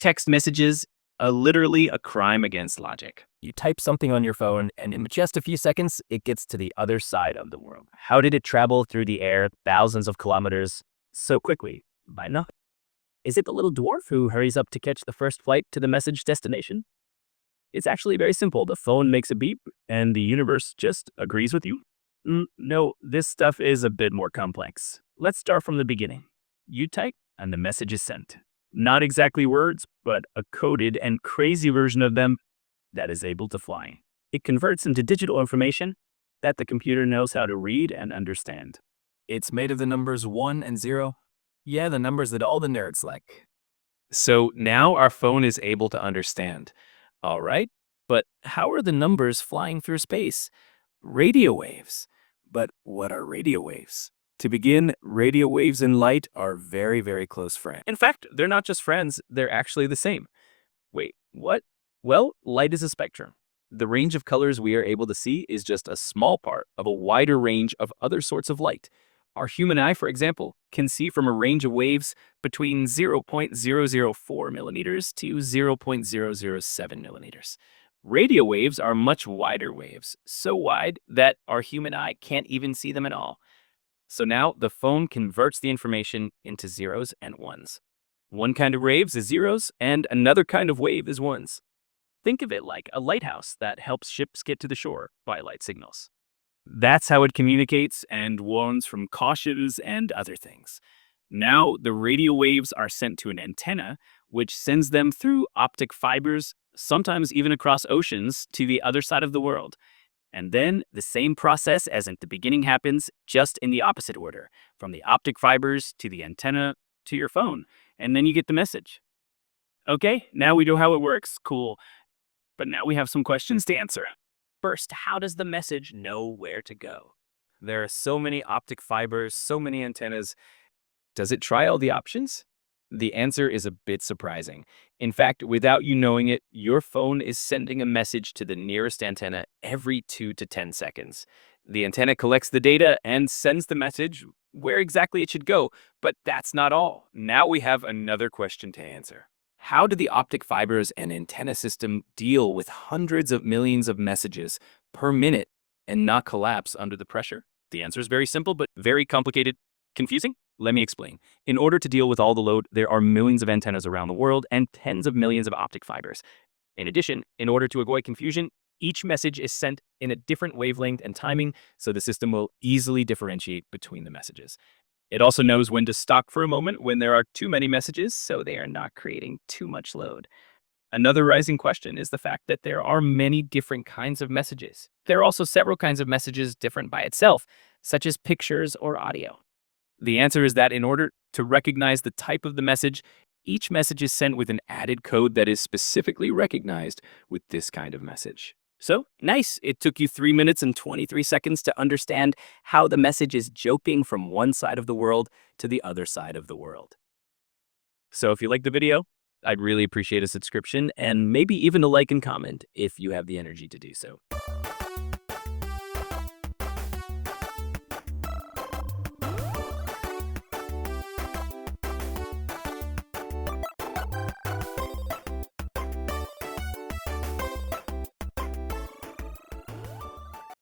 Text messages are literally a crime against logic. You type something on your phone, and in just a few seconds, it gets to the other side of the world. How did it travel through the air thousands of kilometers so quickly? By nothing. Is it the little dwarf who hurries up to catch the first flight to the message destination? It's actually very simple. The phone makes a beep, and the universe just agrees with you. No, this stuff is a bit more complex. Let's start from the beginning. You type, and the message is sent. Not exactly words, but a coded and crazy version of them that is able to fly. It converts into digital information that the computer knows how to read and understand. It's made of the numbers 1 and 0. Yeah, the numbers that all the nerds like. So now our phone is able to understand. All right, but how are the numbers flying through space? Radio waves. But what are radio waves? To begin, radio waves and light are very, very close friends. In fact, they're not just friends, they're actually the same. Wait, what? Well, light is a spectrum. The range of colors we are able to see is just a small part of a wider range of other sorts of light. Our human eye, for example, can see from a range of waves between 0.004 millimeters to 0.007 millimeters. Radio waves are much wider waves, so wide that our human eye can't even see them at all. So now the phone converts the information into zeros and ones. One kind of waves is zeros, and another kind of wave is ones. Think of it like a lighthouse that helps ships get to the shore by light signals. That's how it communicates and warns from cautions and other things. Now, the radio waves are sent to an antenna, which sends them through optic fibers, sometimes even across oceans, to the other side of the world. And then the same process as at the beginning happens, just in the opposite order, from the optic fibers to the antenna to your phone. And then you get the message. Okay, now we know how it works. Cool. But now we have some questions to answer. First, how does the message know where to go? There are so many optic fibers, so many antennas. Does it try all the options? The answer is a bit surprising. In fact, without you knowing it, your phone is sending a message to the nearest antenna every 2 to 10 seconds. The antenna collects the data and sends the message where exactly it should go. But that's not all. Now we have another question to answer. How do the optic fibers and antenna system deal with hundreds of millions of messages per minute and not collapse under the pressure? The answer is very simple, but very complicated. Confusing? Let me explain. In order to deal with all the load, there are millions of antennas around the world and tens of millions of optic fibers. In addition, in order to avoid confusion, each message is sent in a different wavelength and timing, so the system will easily differentiate between the messages. It also knows when to stop for a moment when there are too many messages, so they are not creating too much load. Another rising question is the fact that there are many different kinds of messages. There are also several kinds of messages different by itself, such as pictures or audio. The answer is that in order to recognize the type of the message, each message is sent with an added code that is specifically recognized with this kind of message. So, nice. It took you 3 minutes and 23 seconds to understand how the message is jumping from one side of the world to the other side of the world. So, if you like the video, I'd really appreciate a subscription and maybe even a like and comment if you have the energy to do so.